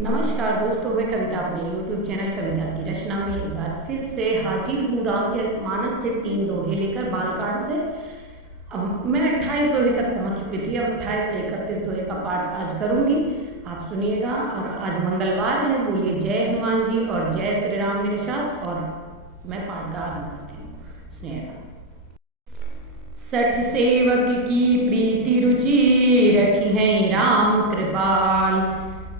नमस्कार दोस्तों, मैं कविता अपने YouTube चैनल कविता की रचना में एक बार फिर से हाजिर हूँ। रामचरितमानस से 3 दोहे लेकर बालकांड से। अब मैं 28 दोहे तक पहुँच चुकी थी। अब 28 से 31 दोहे का पाठ आज करूँगी, आप सुनिएगा। और आज मंगलवार है, बोलिए जय हनुमान जी और जय श्री राम मेरे साथ। और मैं पाठ गा आरम्भ करती हूँ, सुनिएगा। सठ सेवक की प्रीति रुचि रखी है राम कृपाल,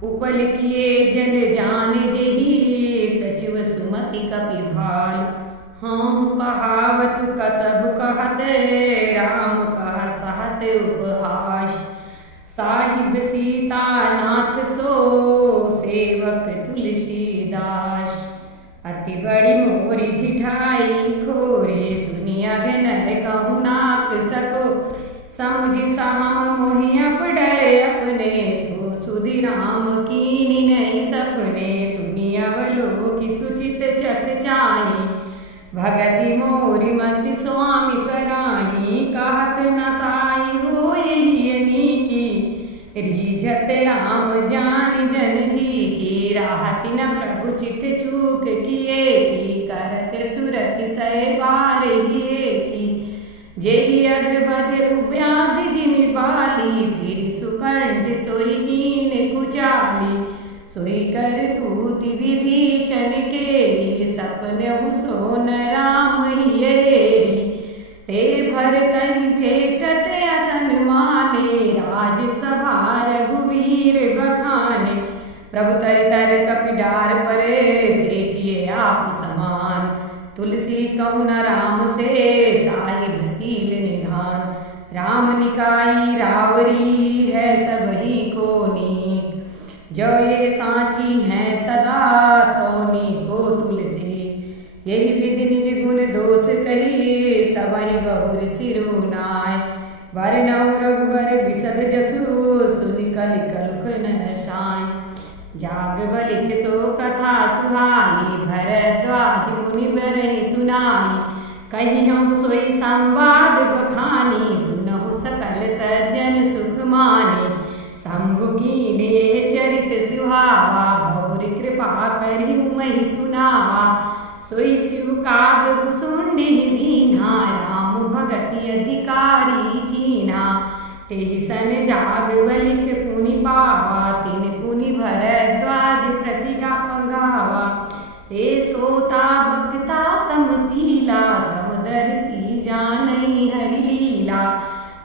उपल किए जन जान जेहि सचिव सुमति कपिभाल। हाँ कहावत का सब कहत राम कहा सहत उपहास, साहिब सीता नाथ सो सेवक तुलसीदास। अति बड़ी मोरी ठिठाई खोरे सुनिया नर कहु नाक सको, समुझ सहम मोहि अपडर अपने सो सुधि राम कीनि नहीं सपने। सुनि अवलोकि सुचित चख चाहि भगति मोरि मति स्वामी सराहि। कहत न साई होय नीकी रीझत राम जान जन जी की। राहति न प्रभु चित चूक किए की, करत सुरति सै बार हिए की। जेहि अघबध व्याधि जिमि बाली, फिर सुकंठ सोई कीन कुचाली। सोई कर तूति विभीषण केरी, सपनहु सोन राम हियेरी। ते भरतहि भेटत असन माने, राजसभा रघुवीर बखाने। प्रभु तर तर कपिडार परे, ते किए आप समान। तुलसी कहु न राम से साहिब सील निधान। राम निकाई रावरी है सबही को नीक, जो ये साची हैं सदा सोनी को तुलसी। यही विधि निज गुण दोष कही, सबहि बहुर सिरु नाय। वरनउ रघुवर बिसद जसु, सुनि कलि कलुख न शाय। जागबलिक सो कथा सुहाई, भरद्वाज मुनि बरहि सुनाई। कहिहउँ सोई संवाद बखानी, सुनहु सकल सज्जन सुख मानी। शंभु कीन्हे चरित सुहावा, बहुर कृपा करिहु महि सुनावा। सोई शिव काग भुसुंडि दीन्हा, राम भगति अधिकारी चीन्हा। तेहि सन जागबलिक पुनि पावा, तिन पुनि भरद्वाज प्रतिज्ञा पंगावा। ते श्रोता बक्ता समशीला, समदर्शी जानहि हरि लीला।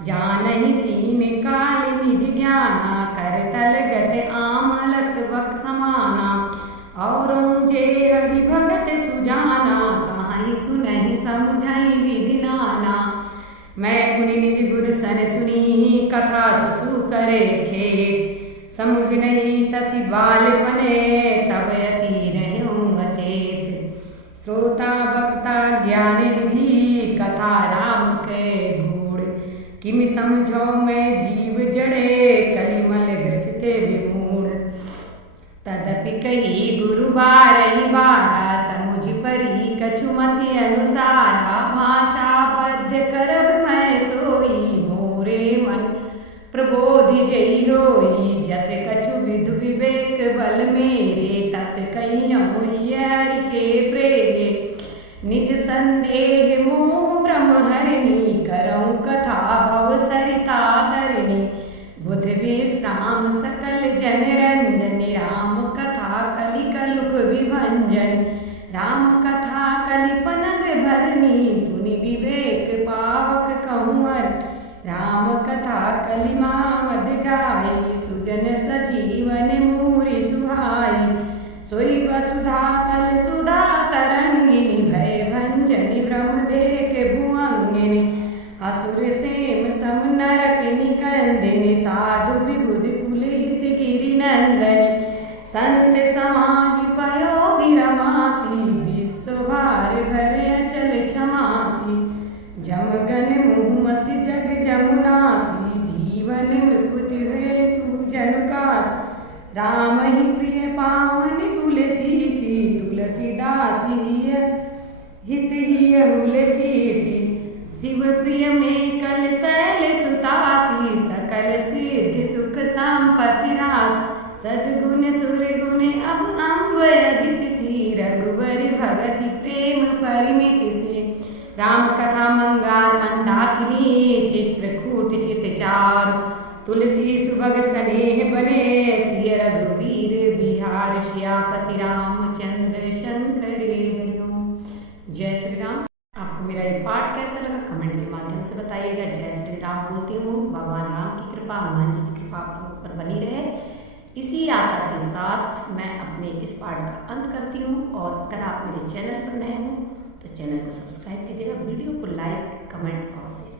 जानहि तीन काल निज ज्ञाना, करतल गत आमलक बक समाना। औरं जे हरि भगत सुजाना, कहाहि सुनहि समुझहि विधि नाना। मैं पुनि निज गुर सन सुनी, कथा सुसु करे खेत। समुझ नहीं तसि बालपने, तब अति रहूँ अचेत। श्रोता बक्ता ज्ञान निधि, कथा राम के गूढ़। किमि समझो मैं जीव जड़े, कलिमल ग्रसित विमूढ़। तदपि कही गुरु बारहि बारा, समुझ परी कछु मति अनुसारा। भाषा बद्ध करब मैं सोई, मोरे मन प्रबोधि जई होई। जस कछु विधु विवेक बल मेरे, तस कहिहउँ हिय हरि के प्रेरे। निज संदेह मोह भ्रम हरनी, करऊँ कथा भव सरिता तरनी। बुध विश्राम सकल जन रंजन, राम कथा कलि कलुख विभंजन। राम कथा कलि पनग भरनी, पुनि विवेक पावक कहूँअर। राम कथा कलि मामद गाई, सुजन सजीवन मूरि सुहाई। सोई वसुधा तल सुधा तरंगिनी, भय भंजनि ब्रह्म भेक भुअंगिनी। असुर सेम सम नरक निकंदिनी, साधु विबुध कुल हित गिरि नंदनी। संत समाज पयोधि रमासी, विश्व भार भरे अचल क्षमासी। जमगन मुँह जग जमुनासी, जीवन मुकुति हेतु जनुकास। राम ही प्रिय पावन तुलसीसी, तुलसीदास हित हिय हुलसीसी। शिव प्रिय में कल शैल सुतासी, सकल सिद्धि सुख संपत्ति रास। सद्गुण मधुर गुण अब अम्ब अदिति सी, रघुबर भगति प्रेम परिमिति से। राम कथा मंगाल मंदाकिनी, चित्रकूट चित चार, तुलसी सुभग स्नेह बने, सिय रघुवीर बिहार। सियापति रामचंद्र शंकर हरिओम। जय श्री राम। आपको मेरा ये पाठ कैसा लगा कमेंट के माध्यम से बताइएगा। जय श्री राम बोलती हूँ। भगवान राम की कृपा, हनुमान जी की कृपा आप लोगों पर बनी रहे, इसी आशा के साथ मैं अपने इस पाठ का अंत करती हूँ। और अगर आप मेरे चैनल पर नए हों तो चैनल को सब्सक्राइब कीजिएगा, वीडियो को लाइक कमेंट और शेयर